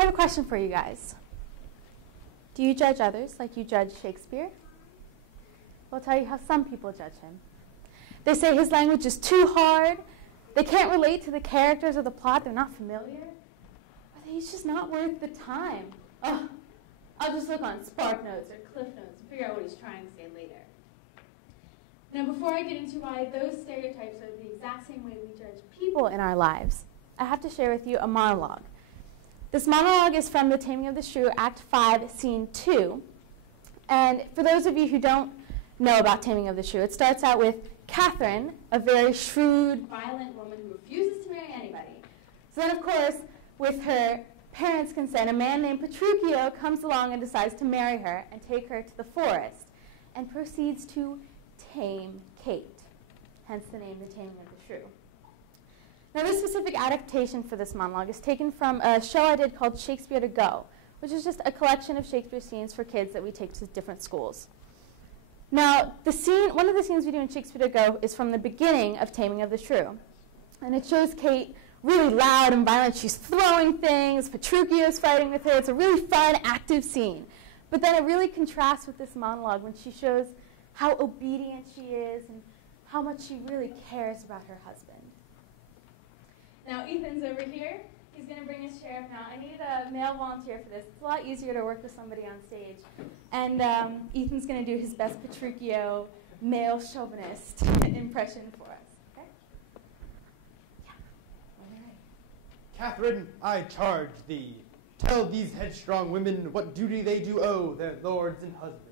I have a question for you guys. Do you judge others like you judge Shakespeare? I'll tell you how some people judge him. They say his language is too hard, they can't relate to the characters or the plot, they're not familiar, or that he's just not worth the time. Oh, I'll just look on Spark Notes or Cliff Notes and figure out what he's trying to say later. Now, before I get into why those stereotypes are the exact same way we judge people in our lives, I have to share with you a monologue. This monologue is from The Taming of the Shrew, Act 5, Scene 2. And for those of you who don't know about Taming of the Shrew, it starts out with Catherine, a very shrewd, violent woman who refuses to marry anybody. So then, of course, with her parents' consent, a man named Petruchio comes along and decides to marry her and take her to the forest and proceeds to tame Kate, hence the name The Taming of the Shrew. Now, this specific adaptation for this monologue is taken from a show I did called Shakespeare to Go, which is just a collection of Shakespeare scenes for kids that we take to different schools. Now, one of the scenes we do in Shakespeare to Go is from the beginning of Taming of the Shrew. And it shows Kate really loud and violent. She's throwing things. Petruchio's fighting with her. It's a really fun, active scene. But then it really contrasts with this monologue when she shows how obedient she is and how much she really cares about her husband. Now, Ethan's over here. He's going to bring his sheriff now. I need a male volunteer for this. It's a lot easier to work with somebody on stage. And Ethan's going to do his best Petruchio male chauvinist impression for us. Okay? Yeah. All right. Catherine, I charge thee. Tell these headstrong women what duty they do owe their lords and husbands.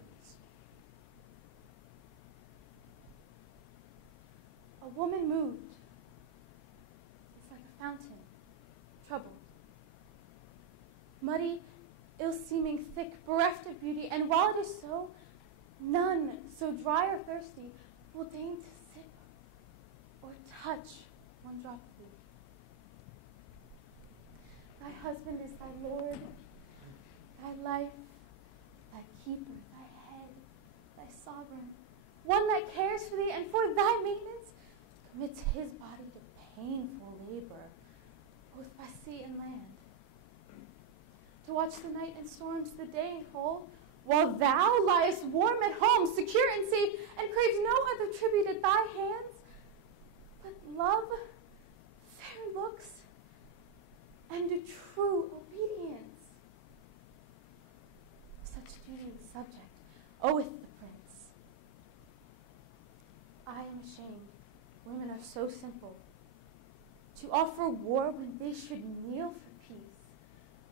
A woman moved. It's like a fountain. Troubled, muddy, ill-seeming, thick, bereft of beauty, and while it is so, none so dry or thirsty will deign to sip or touch one drop of thee. Thy husband is thy lord, thy life, thy keeper, thy head, thy sovereign, one that cares for thee, and for thy maintenance commits his body to painful labor, both by sea and land, to watch the night and storms, the day and cold, while thou liest warm at home, secure and safe, and craves no other tribute at thy hands, but love, fair looks, and a true obedience. Such duty the subject oweth the prince. I am ashamed, women are so simple, to offer war when they should kneel for peace,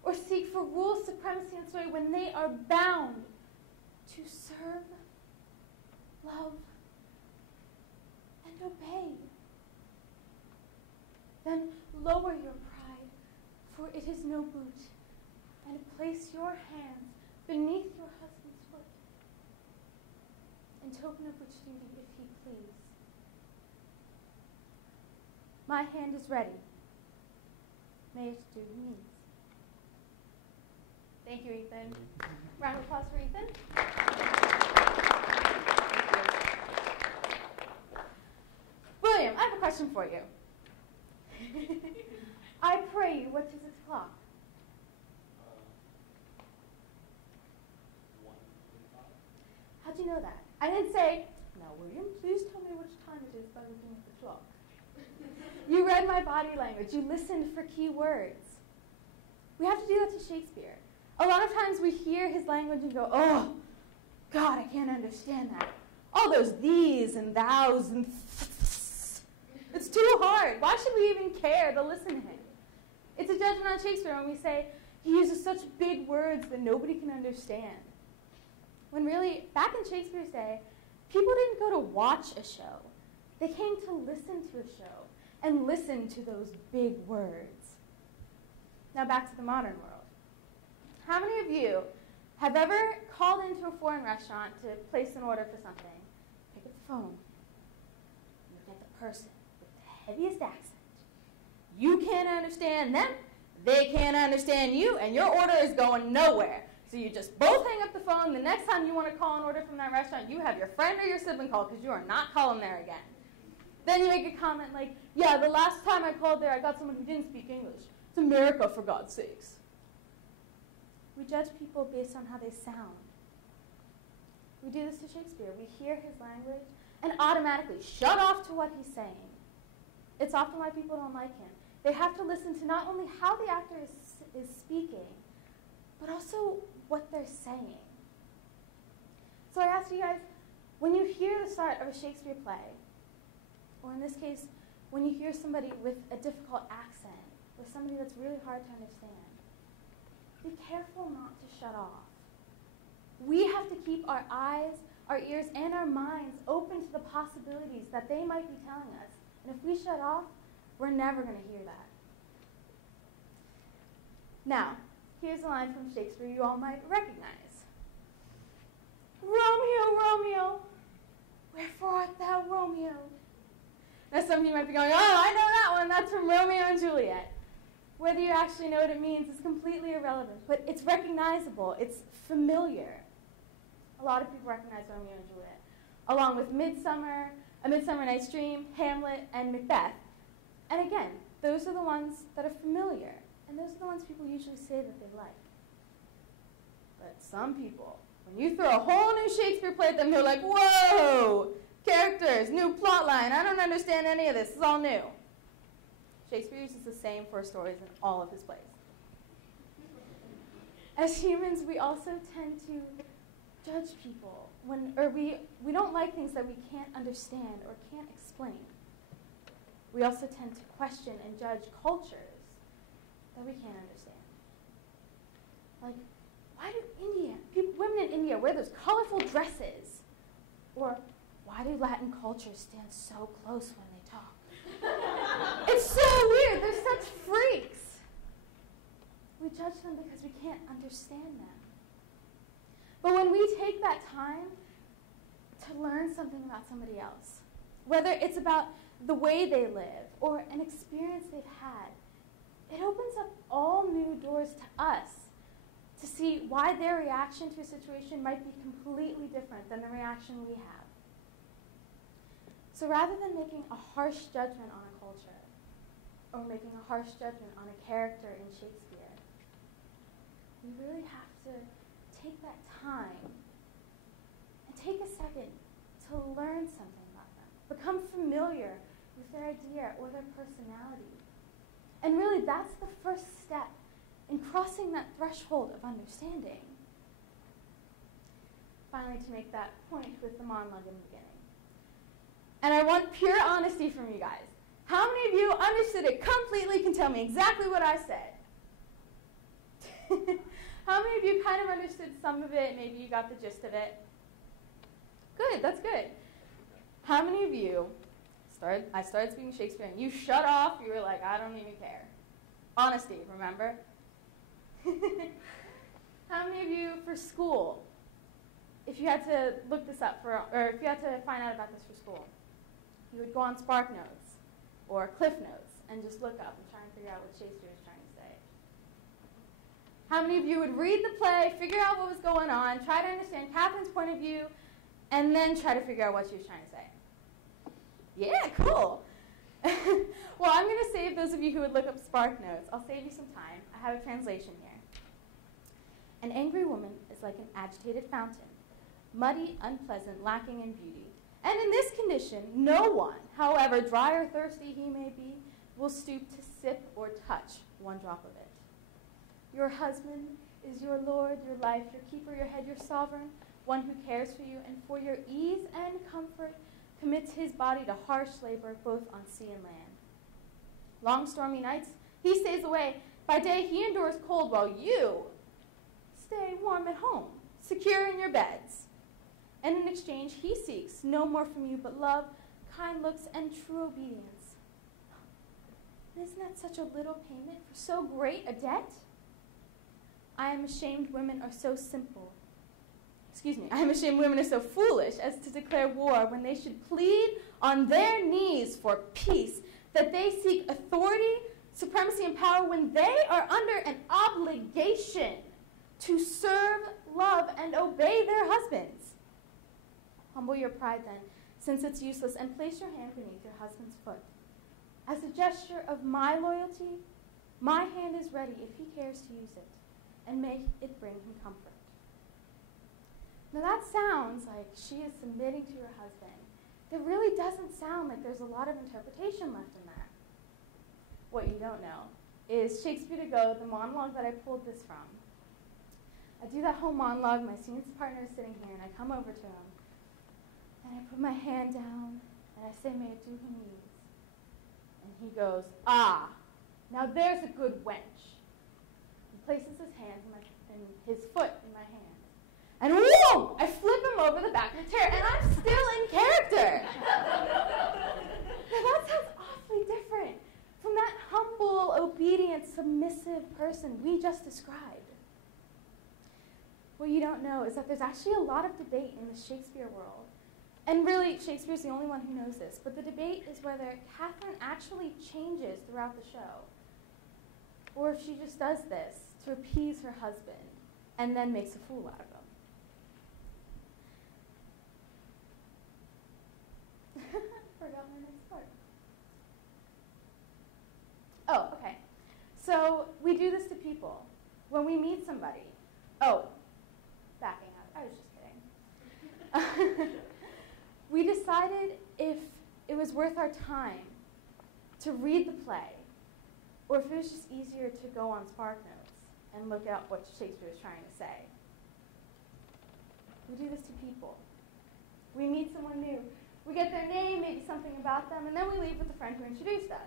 or seek for rule, supremacy, and sway when they are bound to serve, love, and obey. Then lower your pride, for it is no boot, and place your hands beneath your husband's foot, in token of which duty, if he please. My hand is ready. May it do needs. Thank you, Ethan. Round of applause for Ethan. William, I have a question for you. I pray you, what is its clock? 1:45. How'd you know that? I didn't say, now William, please tell me which time it is by looking at the clock. You read my body language. You listened for key words. We have to do that to Shakespeare. A lot of times we hear his language and go, oh, God, I can't understand that. All those these and thous and it's too hard. Why should we even care to listen to him? It's a judgment on Shakespeare when we say he uses such big words that nobody can understand. When really, back in Shakespeare's day, people didn't go to watch a show. They came to listen to a show and listen to those big words. Now back to the modern world. How many of you have ever called into a foreign restaurant to place an order for something, pick up the phone, look at the person with the heaviest accent. You can't understand them, they can't understand you, and your order is going nowhere. So you just both hang up the phone. The next time you want to call an order from that restaurant, you have your friend or your sibling call because you are not calling there again. Then you make a comment like, yeah, the last time I called there, I got someone who didn't speak English. It's America, for God's sakes. We judge people based on how they sound. We do this to Shakespeare. We hear his language and automatically shut off to what he's saying. It's often why people don't like him. They have to listen to not only how the actor is speaking, but also what they're saying. So I asked you guys, when you hear the start of a Shakespeare play, or in this case, when you hear somebody with a difficult accent, or somebody that's really hard to understand, be careful not to shut off. We have to keep our eyes, our ears, and our minds open to the possibilities that they might be telling us. And if we shut off, we're never going to hear that. Now, here's a line from Shakespeare you all might recognize. Romeo, Romeo, wherefore art thou Romeo? Now some of you might be going, oh, I know that one. That's from Romeo and Juliet. Whether you actually know what it means is completely irrelevant, but it's recognizable. It's familiar. A lot of people recognize Romeo and Juliet, along with Midsummer, A Midsummer Night's Dream, Hamlet, and Macbeth. And again, those are the ones that are familiar, and those are the ones people usually say that they like. But some people, when you throw a whole new Shakespeare play at them, they're like, whoa, characters, new plot line, I don't understand any of this, it's all new. Shakespeare uses the same four stories in all of his plays. As humans, we also tend to judge people, or we don't like things that we can't understand or can't explain. We also tend to question and judge cultures that we can't understand. Like, why do women in India wear those colorful dresses? Or why do Latin cultures stand so close when they talk? It's so weird. They're such freaks. We judge them because we can't understand them. But when we take that time to learn something about somebody else, whether it's about the way they live or an experience they've had, it opens up all new doors to us to see why their reaction to a situation might be completely different than the reaction we have. So rather than making a harsh judgment on a culture or making a harsh judgment on a character in Shakespeare, we really have to take that time and take a second to learn something about them, become familiar with their idea or their personality. And really, that's the first step in crossing that threshold of understanding. Finally, to make that point with the monologue in the beginning. And I want pure honesty from you guys. How many of you understood it completely, can tell me exactly what I said? How many of you kind of understood some of it, maybe you got the gist of it? Good, that's good. How many of you, I started speaking Shakespeare, and you shut off, you were like, I don't even care. Honesty, remember? How many of you, for school, if you had to look this up, or if you had to find out about this for school, you would go on Spark Notes or Cliff Notes and just look up and try and figure out what Shakespeare is trying to say? How many of you would read the play, figure out what was going on, try to understand Catherine's point of view, and then try to figure out what she was trying to say? Yeah, cool. Well, I'm going to save those of you who would look up Spark Notes. I'll save you some time. I have a translation here. An angry woman is like an agitated fountain, muddy, unpleasant, lacking in beauty. And in this condition, no one, however dry or thirsty he may be, will stoop to sip or touch one drop of it. Your husband is your lord, your life, your keeper, your head, your sovereign, one who cares for you, and for your ease and comfort commits his body to harsh labor both on sea and land. Long stormy nights, he stays away. By day, he endures cold, while you stay warm at home, secure in your beds. And in exchange, he seeks no more from you but love, kind looks, and true obedience. Isn't that such a little payment for so great a debt? I am ashamed women are so simple. I am ashamed women are so foolish as to declare war when they should plead on their knees for peace, that they seek authority, supremacy, and power when they are under an obligation to serve, love, and obey their husbands. Humble your pride then, since it's useless, and place your hand beneath your husband's foot. As a gesture of my loyalty, my hand is ready if he cares to use it. and make it bring him comfort. Now that sounds like she is submitting to her husband. It really doesn't sound like there's a lot of interpretation left in that. What you don't know is Shakespeare to Go, the monologue that I pulled this from. I do that whole monologue, my scene partner is sitting here, and I come over to him, and I put my hand down, and I say, "May it do him ease." And he goes, "Ah, now there's a good wench." He places his hand and his foot in my hand. And whoa! I flip him over the back of the chair, and I'm still in character. Now that sounds awfully different from that humble, obedient, submissive person we just described. What you don't know is that there's actually a lot of debate in the Shakespeare world. And really, Shakespeare's the only one who knows this. But the debate is whether Catherine actually changes throughout the show, or if she just does this to appease her husband and then makes a fool out of him. Forgot my next part. Oh, okay. So we do this to people. When we meet somebody, backing up, I was just kidding. We decided if it was worth our time to read the play, or if it was just easier to go on SparkNotes and look up what Shakespeare was trying to say. We do this to people. We meet someone new. We get their name, maybe something about them, and then we leave with the friend who introduced us.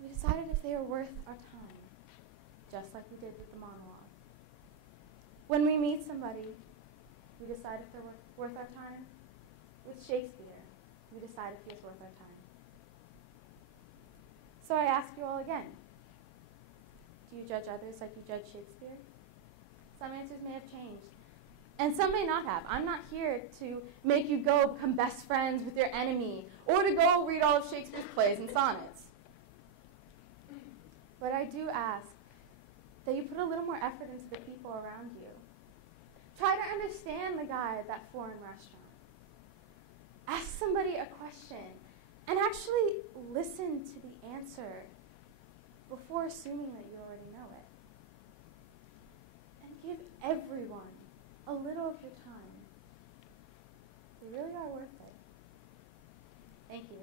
We decided if they were worth our time, just like we did with the monologue. When we meet somebody, we decide if they're worth our time. With Shakespeare, we decide if he is worth our time. So I ask you all again, do you judge others like you judge Shakespeare? Some answers may have changed, and some may not have. I'm not here to make you go become best friends with your enemy, or to go read all of Shakespeare's plays and sonnets. But I do ask that you put a little more effort into the people around you. Try to understand the guy at that foreign restaurant. Ask somebody a question, and actually listen to the answer before assuming that you already know it. And give everyone a little of your time. They really are worth it. Thank you.